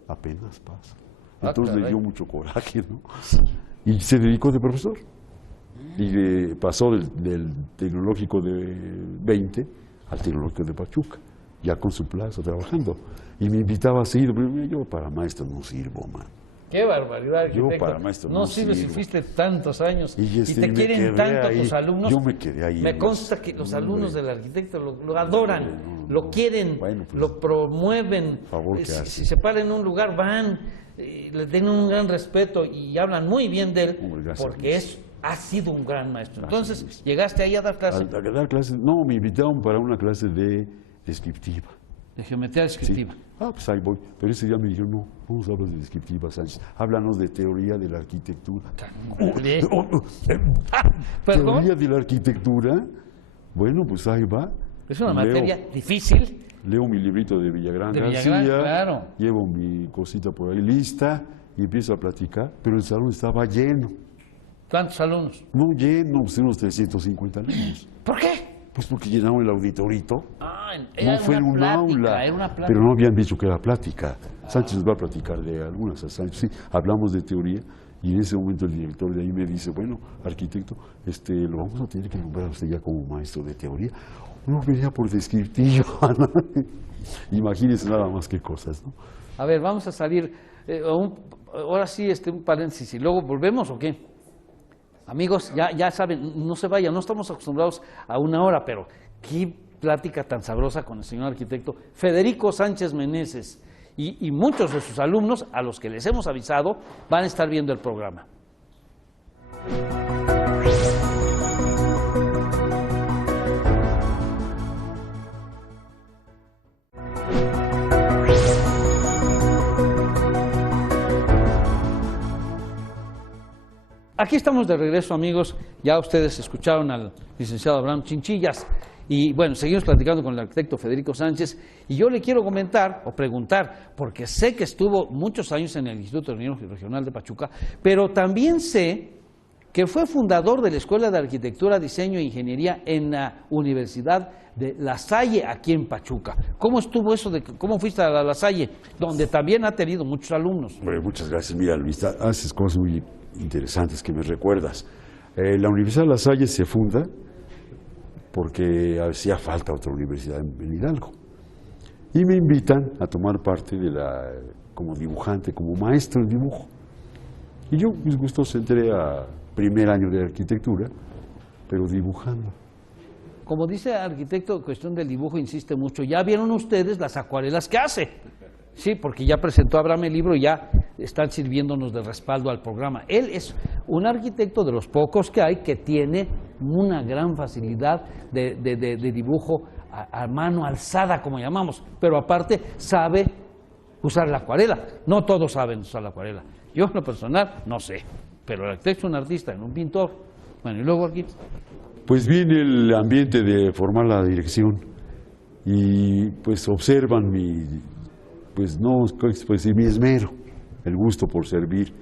apenas pasa. Ah, Entonces le caray. dio mucho coraje, ¿no? Y se dedicó de profesor. Y pasó del tecnológico de 20 al tecnológico de Pachuca, ya con su plaza trabajando. Y me invitaba a seguir, pero mira, yo para maestro no sirvo, man. Qué barbaridad, arquitecto. Yo para maestro no no sirve si sirvo. fuiste tantos años Y te me quieren quedé tanto ahí. tus alumnos. Yo me quedé ahí. Me en consta los- que los hombre, alumnos del arquitecto lo adoran, no, lo no. quieren, Bueno, pues, lo promueven. favor que Si hace. se paran en un lugar, van, le tienen un gran respeto y hablan muy bien de él, Hombre, gracias, porque Luis. ha sido un gran maestro. Gracias, Entonces, Luis. llegaste ahí a dar clase A dar clases, no, me invitaron para una clase de descriptiva. de geometría Sí. descriptiva. Ah, pues ahí voy. Pero ese día me dijeron, no nos hablas de descriptiva, Sánchez. Háblanos de teoría de la arquitectura. Órale. ¿Perdón? Teoría de la arquitectura. Bueno, pues ahí va. Es una Leo- materia difícil. Leo mi librito de Villagrán De García, Villagrán, claro. llevo mi cosita por ahí lista y empiezo a platicar, pero el salón estaba lleno. ¿Cuántos alumnos? No lleno, pues unos 350 alumnos. ¿Por qué? Pues porque llenaron el auditorito. Ah, No fue en un aula, Era una plática. pero no habían dicho que era plática. Sánchez nos va a platicar de algunas. Sánchez, sí, hablamos de teoría y en ese momento el director de ahí me dice, bueno, arquitecto, lo vamos a tener que nombrar a usted ya como maestro de teoría. No venía por descriptivo. Imagínense nada más que cosas, ¿no? A ver, vamos a salir, ahora sí, un paréntesis, y luego volvemos, ¿o qué? Amigos, ya saben, no se vayan, no estamos acostumbrados a una hora, pero qué plática tan sabrosa con el señor arquitecto Federico Sánchez Meneses. Y muchos de sus alumnos, a los que les hemos avisado, van a estar viendo el programa. Aquí estamos de regreso, amigos. Ya ustedes escucharon al licenciado Abraham Chinchillas. Y bueno, seguimos platicando con el arquitecto Federico Sánchez. Y yo le quiero comentar o preguntar, porque sé que estuvo muchos años en el Instituto Regional de Pachuca, pero también sé que fue fundador de la Escuela de Arquitectura, Diseño e Ingeniería en la Universidad de La Salle, aquí en Pachuca. ¿Cómo estuvo eso? ¿Cómo fuiste a La Salle? Donde también ha tenido muchos alumnos. Bueno, muchas gracias. Mira, Luis, haces cosas muy interesantes que me recuerdas. La Universidad de La Salle se funda porque hacía falta otra universidad en Hidalgo. Y me invitan a tomar parte como dibujante, como maestro de dibujo. Y yo, mis gustos, entré a primer año de arquitectura, pero dibujando. Como dice el arquitecto, cuestión del dibujo insiste mucho. Ya vieron ustedes las acuarelas que hace. Sí, porque ya presentó Abraham el libro y ya están sirviéndonos de respaldo al programa. Él es un arquitecto de los pocos que hay que tiene una gran facilidad de dibujo a mano alzada, como llamamos, pero aparte sabe usar la acuarela. No todos saben usar la acuarela. Yo en lo personal no sé, pero el arquitecto es un artista, no un pintor. Bueno, y luego aquí. Pues viene el ambiente de formar la dirección y pues observan mi esmero, el gusto por servir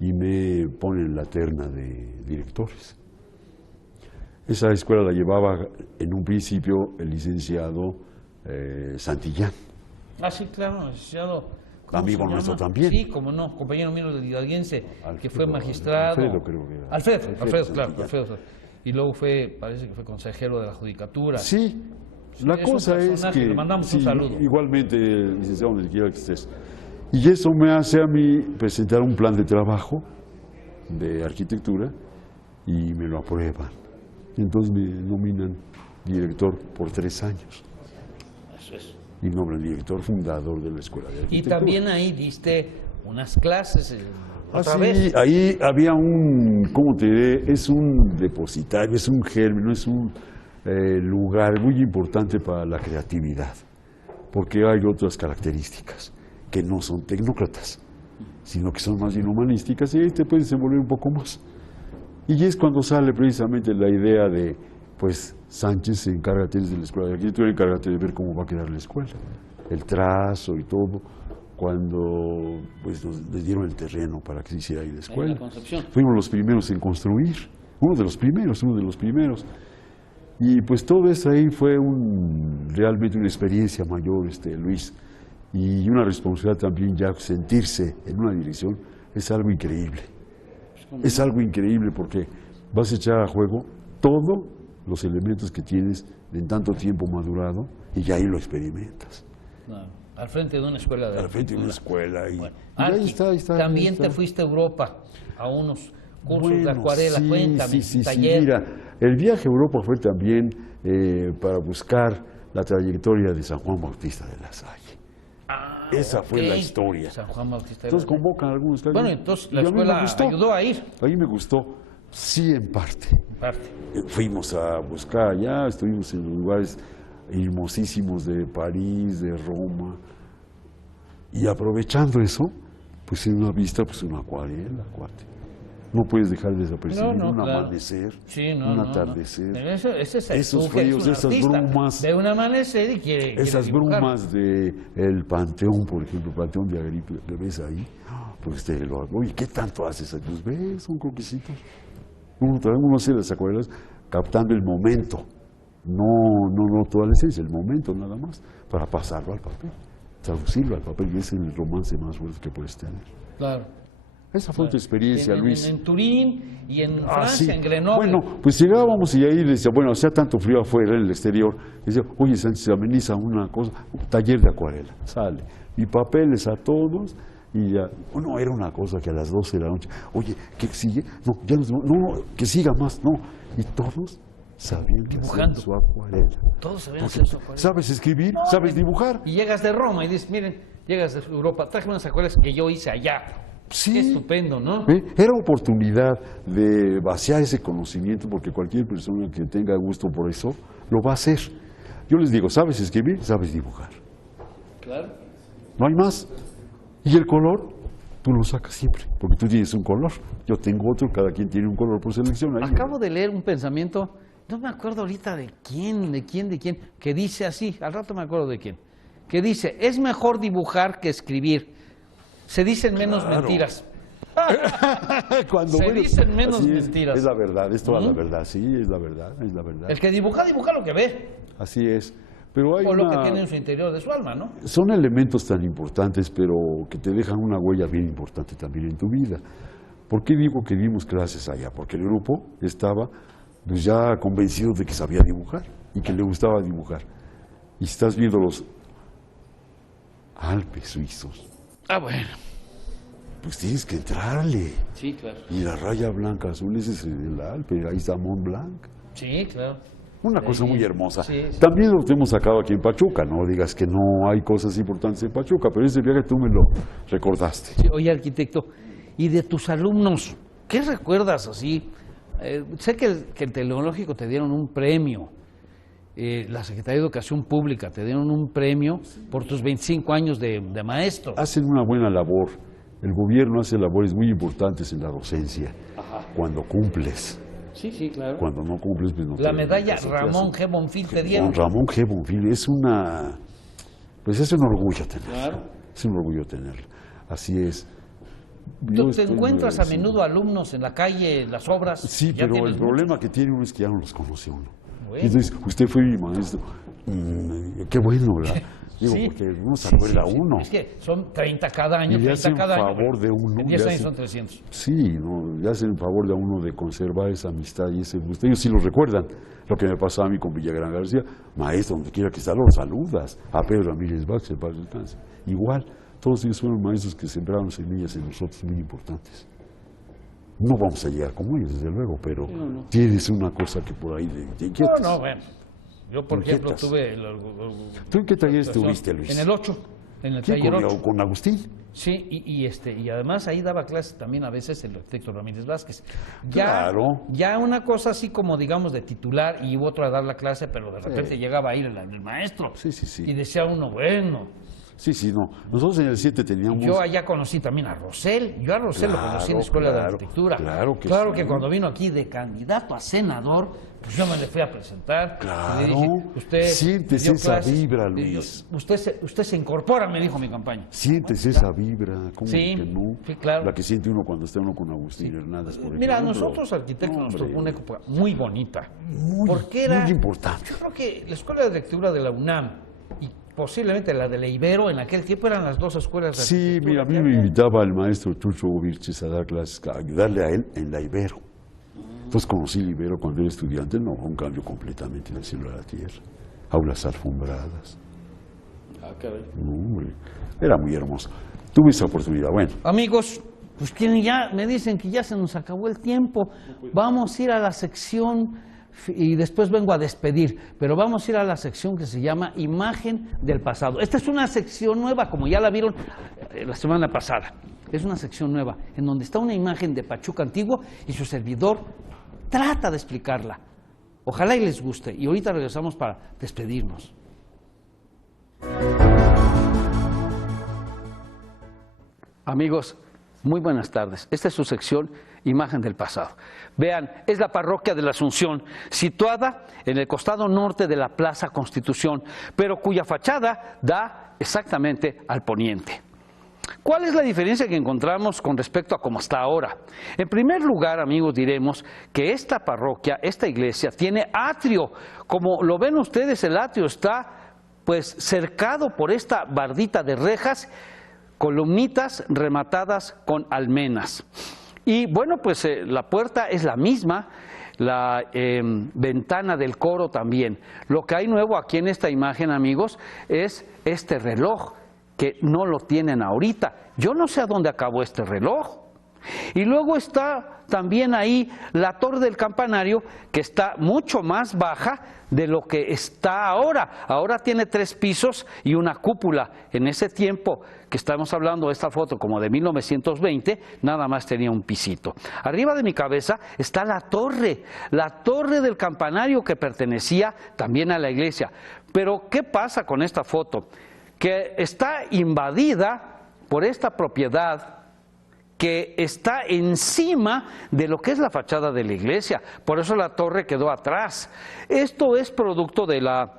y me ponen la terna de directores. Esa escuela la llevaba en un principio el licenciado Santillán. Ah, sí, claro, licenciado. ¿Cómo Amigo se nuestro llama? también. Sí, como no, compañero mío del hidalguense, que Alfredo, fue magistrado. Alfredo creo que era. Alfredo, claro, Santillán. Alfredo. Y luego parece que fue consejero de la judicatura. Sí, la Es un cosa es personaje, que... le mandamos un sí, saludo. igualmente, licenciado, donde quiera que estés. Y eso me hace a mí presentar un plan de trabajo de arquitectura y me lo aprueban. Entonces me nominan director por 3 años. Eso es. Y nombran director fundador de la Escuela de Y Arquitectura. también ahí diste unas clases otra Sí, vez. ahí había ¿cómo te diré? Es un depositario, es un germen, es un lugar muy importante para la creatividad, porque hay otras características que no son tecnócratas, sino que son más bien humanísticas y ahí te puedes desenvolver un poco más. Y es cuando sale precisamente la idea de, pues, Sánchez, encárgate de la Escuela de Arquitectura, encárgate de ver cómo va a quedar la escuela, el trazo y todo, cuando pues les dieron el terreno para que se hiciera ahí la escuela. En la Concepción. Fuimos los primeros en construir, uno de los primeros. Y pues todo eso ahí fue realmente una experiencia mayor, Luis. y una responsabilidad también ya sentirse en una dirección es algo increíble. Es algo increíble porque vas a echar a juego todos los elementos que tienes en tanto tiempo madurado y ya ahí lo experimentas. No, al frente de una escuela de Al frente de una arquitectura. escuela. Y, Bueno, y ahí Arqui, está. también ahí está. te fuiste a Europa a unos cursos de Bueno, acuarela, sí, cuéntame, sí, taller. mira, el viaje a Europa fue también para buscar la trayectoria de San Juan Bautista de la Salle. Ah, Esa fue ok. la historia. San Juan Bautista de Entonces la Salle. convocan a algunos. Bueno, entonces la y a mí me escuela gustó. ayudó a ir. A mí me gustó, sí, en parte. Parte. Fuimos a buscar allá, estuvimos en lugares hermosísimos de París, de Roma, y aprovechando eso, pues en una vista, pues una acuarela, cuate. No puedes dejar de desapercibir un claro. amanecer, Sí, un atardecer. No. Ese es Esos tú que eres fríos, un esas artista, brumas. de un amanecer y quiere Esas dibujar. brumas del Panteón, por ejemplo, el Panteón de Agripa, que ves ahí, pues oye, ¿qué tanto haces ahí? Pues ves, son croquisitos. Uno hace las acuarelas captando el momento, no toda la esencia, el momento nada más, para pasarlo al papel, traducirlo al papel, y ese es el romance más fuerte que puedes tener. Claro. Esa fue tu experiencia, Luis. En Turín y en Ah, Francia, sí. en Grenoble. Bueno, pues llegábamos y ahí decía, bueno, hacía tanto frío afuera en el exterior, decía, oye, Sánchez, ameniza una cosa, un taller de acuarela, sale, y papeles a todos, y ya, bueno, era una cosa que a las 12 de la noche, oye, ¿qué sigue? No, ya no, que siga más, no, y todos sabían que Dibujando. hacer su acuarela. Todos sabían Porque hacer su acuarela. ¿sabes escribir? ¿Sabes dibujar? Y llegas de Roma y dices, miren, llegas de Europa, traje unas acuarelas que yo hice allá. Sí. Qué estupendo, ¿no? Era oportunidad de vaciar ese conocimiento porque cualquier persona que tenga gusto por eso lo va a hacer. Yo les digo, ¿sabes escribir? ¿Sabes dibujar? Claro. No hay más. Y el color, tú lo sacas siempre, porque tú tienes un color. Yo tengo otro, cada quien tiene un color por selección. Ahí Acabo de leer un pensamiento, no me acuerdo ahorita de quién, que dice así, al rato me acuerdo de quién, que dice, es mejor dibujar que escribir. Se dicen menos Claro. mentiras. Cuando, Se dicen menos así mentiras. Es la verdad, es toda la verdad, sí, es la verdad, es la verdad. El que dibuja lo que ve, Así es. Pero hay o lo que una- tiene en su interior de su alma, ¿no? Son elementos tan importantes, pero que te dejan una huella bien importante también en tu vida. ¿Por qué digo que dimos clases allá? Porque el grupo estaba pues, ya convencido de que sabía dibujar y que le gustaba dibujar. Y estás viendo los Alpes suizos, Ah, bueno. pues tienes que entrarle. Sí, claro. Y la raya blanca azul, ese es el Alpe, ahí está Mont Blanc. Sí, claro. Una Sí, cosa muy hermosa. sí, sí. También lo hemos sacado aquí en Pachuca, no digas que no hay cosas importantes en Pachuca, pero ese viaje tú me lo recordaste. Sí, oye, arquitecto, y de tus alumnos, ¿qué recuerdas así? Sé que el Tecnológico te dieron un premio, la Secretaría de Educación Pública te dieron un premio por tus 25 años de maestro. Hacen una buena labor. El gobierno hace labores muy importantes en la docencia. Cuando cumples. Sí, sí, claro. Cuando no cumples, pues no La te- medalla no te Ramón hacen. G. Bonfil te dieron. Con Ramón G. Bonfil es una... Pues es un orgullo tenerla. Claro. Es un orgullo tenerla. Así es. ¿Tú Yo te estoy muy encuentras a agradecido. menudo alumnos en la calle, en las obras? Sí, Ya pero tienes el problema que tiene uno es que ya no los conoce uno. Bueno. Entonces, usted fue mi maestro. Qué bueno, ¿verdad? Digo, Sí. porque uno se Sí, acuerda sí, sí. uno. Es que son 30 cada año, Y le 30 hacen cada año. favor de uno, En 10 le años hacen- son 300. Sí, no, le hacen el favor de a uno de conservar esa amistad y ese gusto. Ellos sí lo recuerdan. Lo que me pasó a mí con Villagrán García, maestro, donde quiera que está, lo saludas. A Pedro Ramírez Vázquez, el padre descanse. Igual, todos ellos fueron maestros que sembraron semillas en nosotros muy importantes. No vamos a llegar como ellos, desde luego, pero tienes una cosa que por ahí te inquietas. No, bueno. Yo, por ¿Te ejemplo, inquietas? tuve... ¿Tú en qué taller estuviste, Luis? En el 8, en el ¿Quién, taller 8. con Agustín? Sí, y además ahí daba clases también a veces el arquitecto Ramírez Vázquez. Ya, Claro. Ya una cosa así como, digamos, de titular y otro a dar la clase, pero de repente llegaba ahí el maestro. Sí, sí, sí. Y decía uno, bueno, Sí, sí, no. Nosotros en el 7 teníamos... yo allá conocí también a Rosell. Yo a Rosell lo conocí en la Escuela de Claro, Arquitectura. claro que sí. que cuando vino aquí de candidato a senador, pues yo me le fui a presentar. Claro. Y le dije, usted Sientes dio esa clases. vibra, Y yo, Luis. usted se incorpora, me dijo mi campaña. Sientes esa vibra, ¿cómo Sí, que no? sí, claro. La que siente uno cuando está uno con Agustín Hernández, por Mira, ejemplo. nosotros arquitectos nos Hombre, tocó una época muy bonita. Muy, porque era muy importante. Yo creo que la Escuela de Arquitectura de la UNAM y posiblemente la de la Ibero, en aquel tiempo eran las dos escuelas de Sí, arquitectura mira, a mí que me había. invitaba el maestro Chucho Virches a dar clases, a ayudarle a él en la Ibero. Entonces conocí la Ibero cuando era estudiante, no, un cambio completamente del cielo a la tierra. Aulas alfombradas. Ah, caray. No, hombre, era muy hermoso. Tuve esa oportunidad, bueno. Amigos, pues ya me dicen que ya se nos acabó el tiempo. Vamos a ir a la sección y después vengo a despedir, pero vamos a ir a la sección que se llama Imagen del Pasado. Esta es una sección nueva, como ya la vieron la semana pasada. Es una sección nueva, en donde está una imagen de Pachuca Antiguo y su servidor trata de explicarla. Ojalá y les guste. Y ahorita regresamos para despedirnos. Amigos, muy buenas tardes. Esta es su sección Imagen del Pasado. Vean, es la parroquia de la Asunción, situada en el costado norte de la Plaza Constitución, pero cuya fachada da exactamente al poniente. ¿Cuál es la diferencia que encontramos con respecto a cómo está ahora? En primer lugar, amigos, diremos que esta parroquia, esta iglesia, tiene atrio. Como lo ven ustedes, el atrio está pues cercado por esta bardita de rejas, columnitas rematadas con almenas. Y bueno, pues la puerta es la misma, la ventana del coro también. Lo que hay nuevo aquí en esta imagen, amigos, es este reloj, que no lo tienen ahorita. Yo no sé a dónde acabó este reloj. Y luego está también ahí la torre del campanario, que está mucho más baja de lo que está ahora. Ahora tiene 3 pisos y una cúpula. En ese tiempo que estamos hablando de esta foto, como de 1920, nada más tenía un pisito. Arriba de mi cabeza está la torre del campanario, que pertenecía también a la iglesia. Pero ¿qué pasa con esta foto? Que está invadida por esta propiedad que está encima de lo que es la fachada de la iglesia. Por eso la torre quedó atrás. Esto es producto de la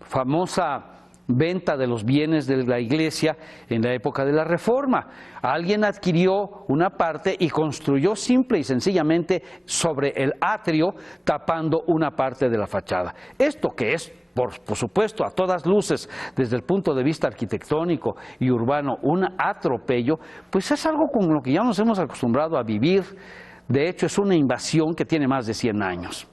famosa venta de los bienes de la iglesia en la época de la Reforma. Alguien adquirió una parte y construyó simple y sencillamente sobre el atrio, tapando una parte de la fachada. Esto que es, por supuesto, a todas luces, desde el punto de vista arquitectónico y urbano, un atropello, pues es algo con lo que ya nos hemos acostumbrado a vivir. De hecho, es una invasión que tiene más de 100 años.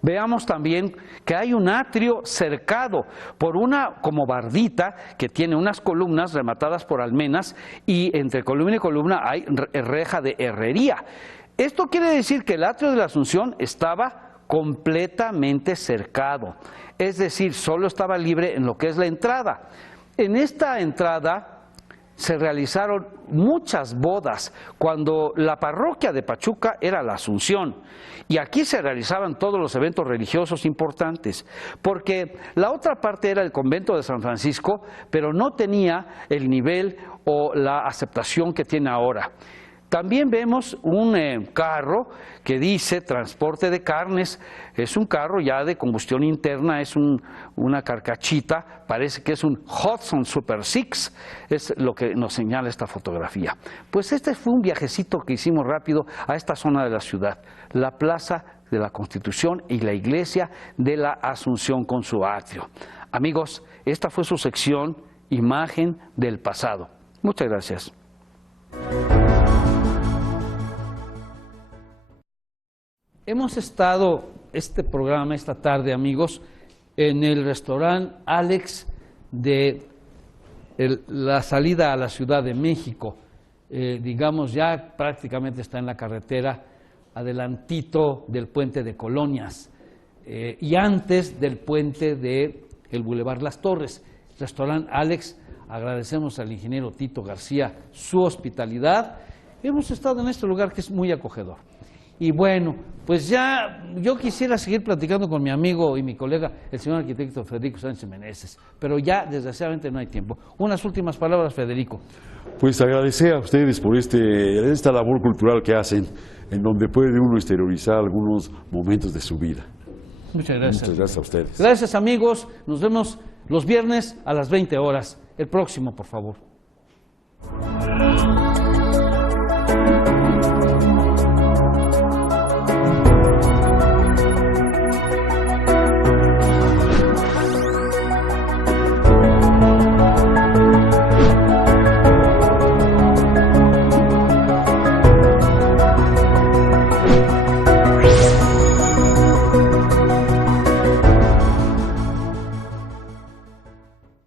Veamos también que hay un atrio cercado por una como bardita que tiene unas columnas rematadas por almenas, y entre columna y columna hay reja de herrería. Esto quiere decir que el atrio de la Asunción estaba completamente cercado, es decir, solo estaba libre en lo que es la entrada. En esta entrada se realizaron muchas bodas cuando la parroquia de Pachuca era la Asunción, y aquí se realizaban todos los eventos religiosos importantes, porque la otra parte era el convento de San Francisco, pero no tenía el nivel o la aceptación que tiene ahora. También vemos un carro que dice transporte de carnes. Es un carro ya de combustión interna, es una carcachita, parece que es un Hudson Super 6, es lo que nos señala esta fotografía. Pues este fue un viajecito que hicimos rápido a esta zona de la ciudad, la Plaza de la Constitución y la Iglesia de la Asunción con su atrio. Amigos, esta fue su sección Imagen del Pasado. Muchas gracias. Hemos estado este programa esta tarde, amigos, en el restaurante Alex de la salida a la Ciudad de México. Digamos, ya prácticamente está en la carretera, adelantito del puente de Colonias y antes del puente de el Boulevard Las Torres. Restaurante Alex, agradecemos al ingeniero Tito García su hospitalidad. Hemos estado en este lugar que es muy acogedor. Y bueno, pues ya yo quisiera seguir platicando con mi amigo y mi colega, el señor arquitecto Federico Sánchez Meneses, pero ya desgraciadamente no hay tiempo. Unas últimas palabras, Federico. Pues agradecer a ustedes por esta labor cultural que hacen, en donde puede uno exteriorizar algunos momentos de su vida. Muchas gracias. Muchas gracias a ustedes. Gracias, amigos. Nos vemos los viernes a las 20 horas. El próximo, por favor.